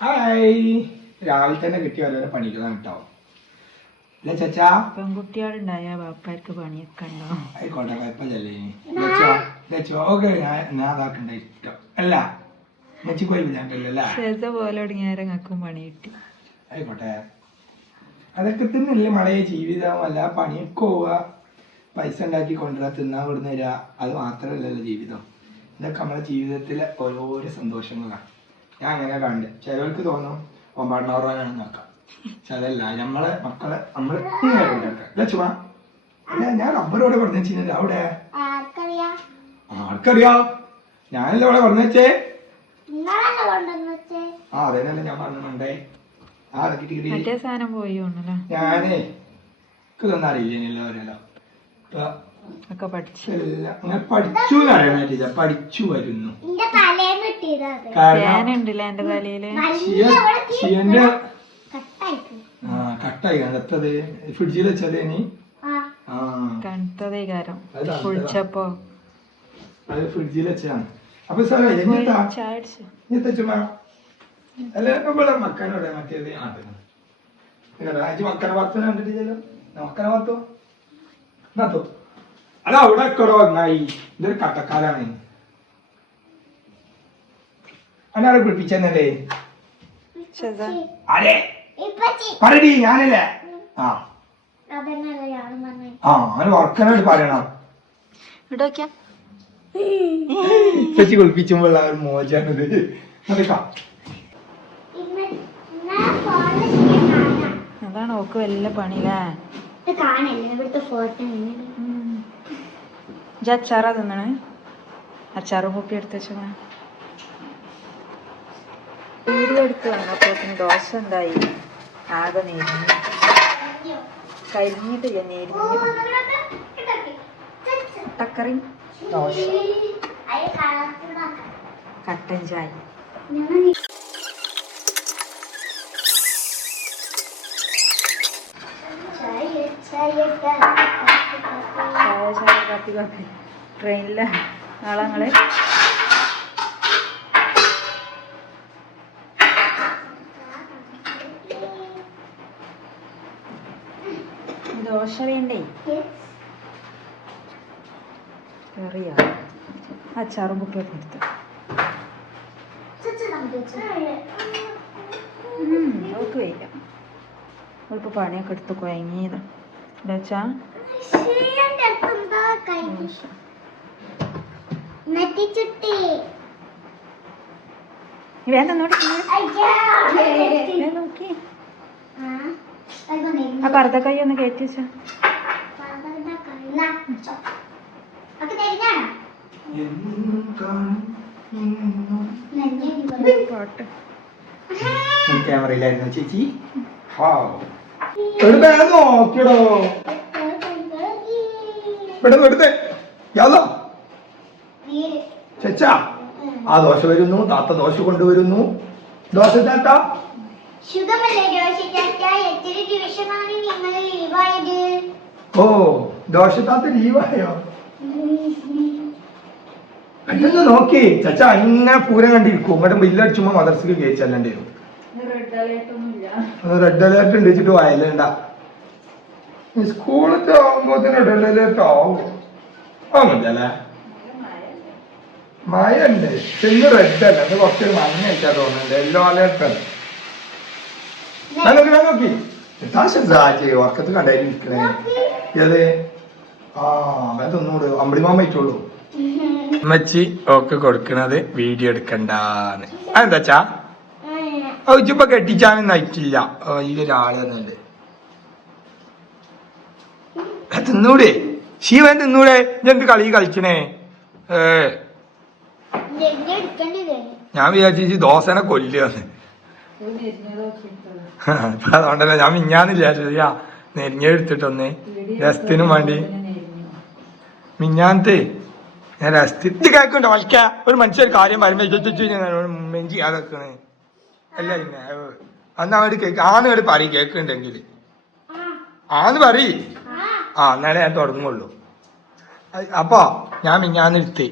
Hi രാവിലെ തന്നെ കിട്ടിയ ഓരോരോ പണികളാണ് കേട്ടോ അല്ലേ ചച്ചാ? പെൺകുട്ടികളുണ്ടായ ബാപ്പാർക്ക് പണിയൊക്കെ ഉണ്ടാവും ആയിക്കോട്ടെ കുഴപ്പമില്ലല്ലേ ലച്ചോ ലച്ചോ ഓക്കെ ഞാൻ ഞാൻ അതാക്കണ്ട ഇഷ്ടം. അല്ല ലച്ചി കൊല്ലില്ലാണ്ടല്ലോ അല്ലേ? ശ്രദ്ധ പോലെ തുടങ്ങിയാരെ ഞങ്ങൾക്കും പണി കിട്ടി. ആയിക്കോട്ടെ. അതൊക്കെ തന്നെയല്ലേ മഴയെ ജീവിതം അല്ല പണിയൊക്കെ പോവുക. പൈസ ഉണ്ടാക്കി കൊണ്ടുവരാ തിന്നാൻ കൊടുന്ന് തരിക അത് മാത്രമല്ലല്ലോ ജീവിതം. ഇതൊക്കെ നമ്മുടെ ജീവിതത്തിലെ ഓരോരോ സന്തോഷങ്ങളാണ് ഞാൻ അങ്ങനെ കണ്ട്. ചിലവർക്ക് തോന്നും ഒമ്പാടിനോറാനാണ് നോക്കാം ചിലല്ല നമ്മളെ മക്കളെ നമ്മൾ ഇങ്ങനെ അല്ല ചുമ അല്ല ഞാൻ അമ്മരോട് പറഞ്ഞു വെച്ചാൽ അവിടെ? ആർക്കറിയാം? ആർക്കറിയാം? ഞാനല്ലേ അവിടെ പറഞ്ഞു വെച്ചേ? ആ അതന്നെയല്ലേ ഞാൻ പറഞ്ഞിട്ടുണ്ടേ ആ അതൊക്കെ കിട്ടി ഞാനേ ഇതൊന്നും അറിയില്ല ഓരല്ലോ ഇപ്പൊ ഒക്കെ പഠിച്ചു. പഠിച്ചു അറിയാൻ പഠിച്ചു വരുന്നു. ഫാനുണ്ടല്ലേ എന്റെ തലയിൽ. കട്ടായി. കണ്ടത്തത് ഫ്രിഡ്ജിൽ വെച്ചത് ഇനി? ആ. ആ. കണത്തതേ കാരം അതാ, കുളിച്ചപ്പോ. അത് ഫ്രിഡ്ജിൽ വെച്ചാണ് അപ്പൊ സാറേ ചുമ്മാ അല്ല നമ്മളെ മക്കനോടെ മറ്റേത് അഞ്ച് മക്കനെ വറുത്തത് കണ്ടിട്ടില്ലല്ലോ. മക്കനെ വറുത്തോ എന്നാത്തോ അല്ല അവിടെ എക്കടോ നായി ഇതൊരു കട്ടക്കാലാണ്. അന്നാരെ പിടിപ്പിച്ചെന്നല്ലേ ഇപ്പച്ചി. പറടി ഞാനല്ലേ? ആ. ആ അവന് വർക്കനോട് പറയണം. ചേച്ചി കുളിപ്പിച്ചുമ്പോൾ ഒരു മോചാണിത് നടക്കാം അതാണ് ഓക്ക് വല്ല പണിയിലേ കാണില്ല കാണല്ലേ ഇവിടുത്തെ ഫോട്ടോ ഇജ്ജ് അച്ചാറാ തിന്നണേ അച്ചാറ് കൂപ്പി എടുത്ത് വെച്ചോ വീഡിയോ എടുത്ത് വന്നപ്പോത്തിന് ദോശ എന്തായി ആകെ നെരിഞ്ഞു കരിഞ്ഞിട്ടില്ല നേരിഞ്ഞു മുട്ടക്കറി ദോശ കട്ടൻ ചായ ചായ ചായ ട്രെയിനിൽ നാളെ ഞങ്ങൾ ദോശ വേണ്ടേ? കറിയാ? അച്ചാറും കുട്ടിയൊക്കെ എടുത്ത്. അവൾക്ക് വയ്യ അവൾക്ക് പണിയൊക്കെ എടുത്ത് കുഴങ്ങിയതാ എന്താ നെറ്റിച്ചുട്ടി വേണ്ട നോക്കി. അയ്യാ. നോക്കി. ആ, പർദ്ദ കൈ ഒന്ന് കയറ്റി വെച്ചാ. പാട്ട്. ക്യാമറയിലായിരുന്നു ചേച്ചി. നോക്കിയടോ. ഇവിടെ എടുത്തേ. യാതോ. നീര്. ചേച്ചാ ആ ദോശ വരുന്നു താത്ത ദോശ കൊണ്ടുവരുന്നു. ദോശ താത്ത ഓ ദോശ താത്ത ലീവായോ? പെട്ടെന്ന് നോക്കി. ചച്ച ഇങ്ങനെ പൂരം കണ്ടിരിക്കും. ഇങ്ങോട്ട് ബില്ലടിച്ചുമ്പോ മദർസിക്ക് കയച്ചല്ലേണ്ടി വരും റെഡ് അലേർട്ട് ഒന്നുമില്ല. റെഡ് അലേർട്ട് ഉണ്ട്. വെച്ചിട്ട് വയലണ്ട. സ്കൂളത്തെ ആവുമ്പോ റെഡ് അലേർട്ട് ആവും ആവുന്നില്ലല്ലേ? ചെന്ന് റെഡ് അല്ല? അത് കുറച്ച് മഞ്ഞ തോന്നുന്നുണ്ട്. യെല്ലോ അലേർട്ട് ആണ്. ഞാൻ നോക്കി ഞാൻ നോക്കി. ഉറക്കത്ത് കണ്ടായിരിക്കണേ ഏത്? ആ അതൊന്നുകൂടെ അമ്പിളിമാൻ പറ്റുള്ളൂ അമ്മച്ചി ഒക്കെ കൊടുക്കണത് വീഡിയോ എടുക്കണ്ടാന്ന്. അതെന്താച്ചാ ഉച്ചപ്പൊ കെട്ടിച്ചാനൊന്നും നയിച്ചില്ല വലിയൊരാൾ തന്നുണ്ട് തിന്നൂടെ? ശിവൻ തിന്നൂടെ? എന്ത് കളി കളിക്കണേ? ഏ. ഞാൻ വിചാരിച്ചു ദോശനെ കൊല്ലുകയെന്ന് അതുകൊണ്ടല്ല ഞാൻ മിഞ്ഞാന്നില്ല ശരിയാ നെരിഞ്ഞെടുത്തിട്ടൊന്ന് രസത്തിനും വേണ്ടി. മിഞ്ഞാന്നത്തെ ഞാൻ രസത്തിൽ ഇത് കേൾക്കണ്ടോ വലിക്ക ഒരു മനുഷ്യ ഒരു കാര്യം മെഞ്ചി അതൊക്കെ അല്ല പിന്നെ അന്ന് കേക്ക് ആന്ന് കേട്ട് പറയും കേക്കുണ്ടെങ്കിൽ ആന്ന് പറയ്. ആ എന്നാലേ ഞാൻ തുടങ്ങുള്ളൂ. അപ്പോ ഞാൻ മിഞ്ഞാന്ന് എടുത്ത്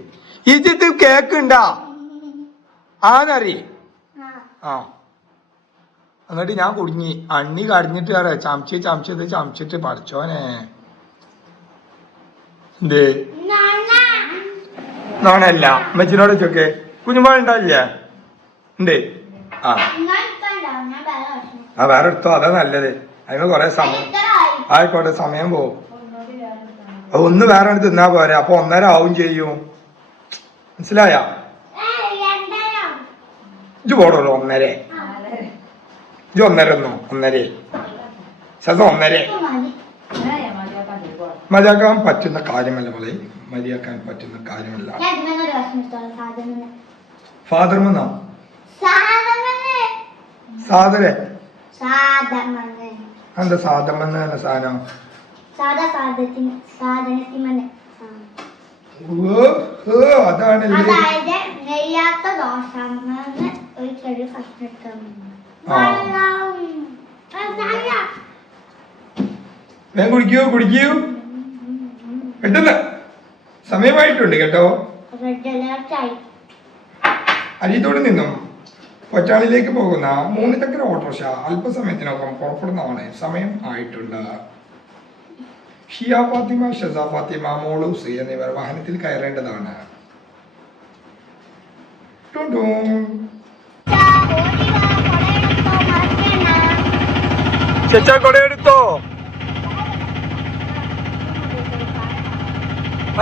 ഇതിത് കേക്കുണ്ടാ? ആന്നറിയേ ആ. ആ എന്നിട്ട് ഞാൻ കുടുങ്ങി. അണ്ണി കടിഞ്ഞിട്ട് വേറെ ചമച്ച് ചമച്ചത് ചമച്ചിട്ട് പഠിച്ചോനെ എന്തേ? നാണല്ല. അമ്മച്ചിനോട് ചോക്കെ കുഞ്ഞുമോൾ ഉണ്ടാവില്ലേ? ഉണ്ട്. ആ. ആ വേറെ എടുത്തോ. അതാ നല്ലത്. അതിന് കൊറേ സമയം. ആയിക്കോട്ടെ സമയം പോവും. അത് ഒന്ന് വേറെ തിന്നാ പോരെ. അപ്പൊ ഒന്നര ആവും ചെയ്യും. മനസ്സിലായ. ഇജ് പോടുള്ളൂ ഒന്നര. ഇജ് ഒന്നര ഒന്നോ ഒന്നര. ശതം ഒന്നര. മതിയാക്കാൻ പറ്റുന്ന കാര്യമല്ല മോളെ. മതിയാക്കാൻ പറ്റുന്ന കാര്യമല്ല. ഫാദർ മന്നോ സാദരെ എന്താ സാധമെന്ന് സാധനം? സാധാ സാധനത്തിന് സാധനത്തിമന് അതായത് നെയ്യാത്ത ദോശ ഒരു ചെറിയ എടുക്കാൻ. വേഗം കുടിക്കൂ കുടിക്കൂ. പെട്ടെന്ന്. സമയമായിട്ടുണ്ട് കേട്ടോ. അരിത്തോട് നിന്നും കൊറ്റാളിലേക്ക് പോകുന്ന മൂന്ന് ചക്ര ഓട്ടോറിക്ഷ അല്പസമയത്തിനകം പുറപ്പെടുന്നതാണ്. സമയം ആയിട്ടുണ്ട്. ഷിയ ഫാത്തിമ ഷസ ഫാത്തിമ മോളൂസ് എന്നിവർ വാഹനത്തിൽ കയറേണ്ടതാണ്. ചേച്ചാ കൊടയെടുത്തോ?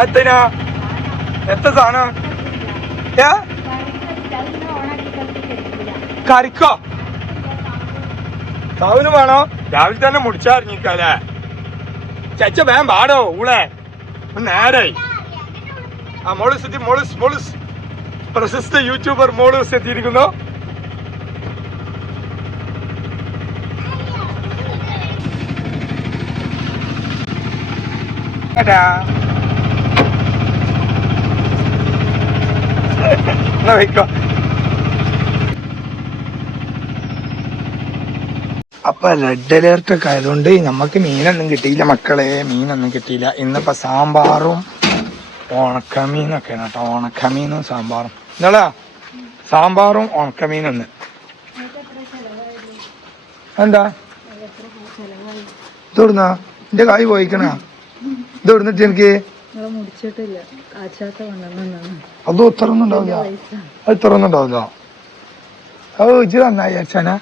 അത്തനാ എത്ര സാധനം? ഏ? കറിക്കോ സാവിന് വേണോ? രാവിലെ തന്നെ മുടിച്ചറിഞ്ഞിക്കല്ലേ ചച്ച വേം പാടോ ഊളെ. നേരായി ആ മോളിസ് എത്തി മോളിസ് മോളിസ് പ്രശസ്ത യൂട്യൂബർ മോളിസ് എത്തിയിരിക്കുന്നു. വെക്കോ. അപ്പൊ റെഡ് അലേർട്ട് ഒക്കെ ആയതുകൊണ്ട് നമുക്ക് മീനൊന്നും കിട്ടിയില്ല മക്കളെ മീനൊന്നും കിട്ടിയില്ല. ഇന്നിപ്പോ സാമ്പാറും ഉണക്കമീനൊക്കെയാണ് കേട്ടോ. ഉണക്കമീനും സാമ്പാറും. എന്താ സാമ്പാറും ഉണക്കമീനും ഒന്ന് എന്താ ഇതെവിടുന്നാ? എന്റെ കായ് പോയിക്കണ? ഇതോടുന്നിട്ട് എനിക്ക് അതും ഇത്ര ഒന്നും ഉണ്ടാവില്ല. അത് ഇത്ര ഒന്നും ഉണ്ടാവില്ല. ഓ ഇച്ചിരി നന്നായി അച്ഛനാ.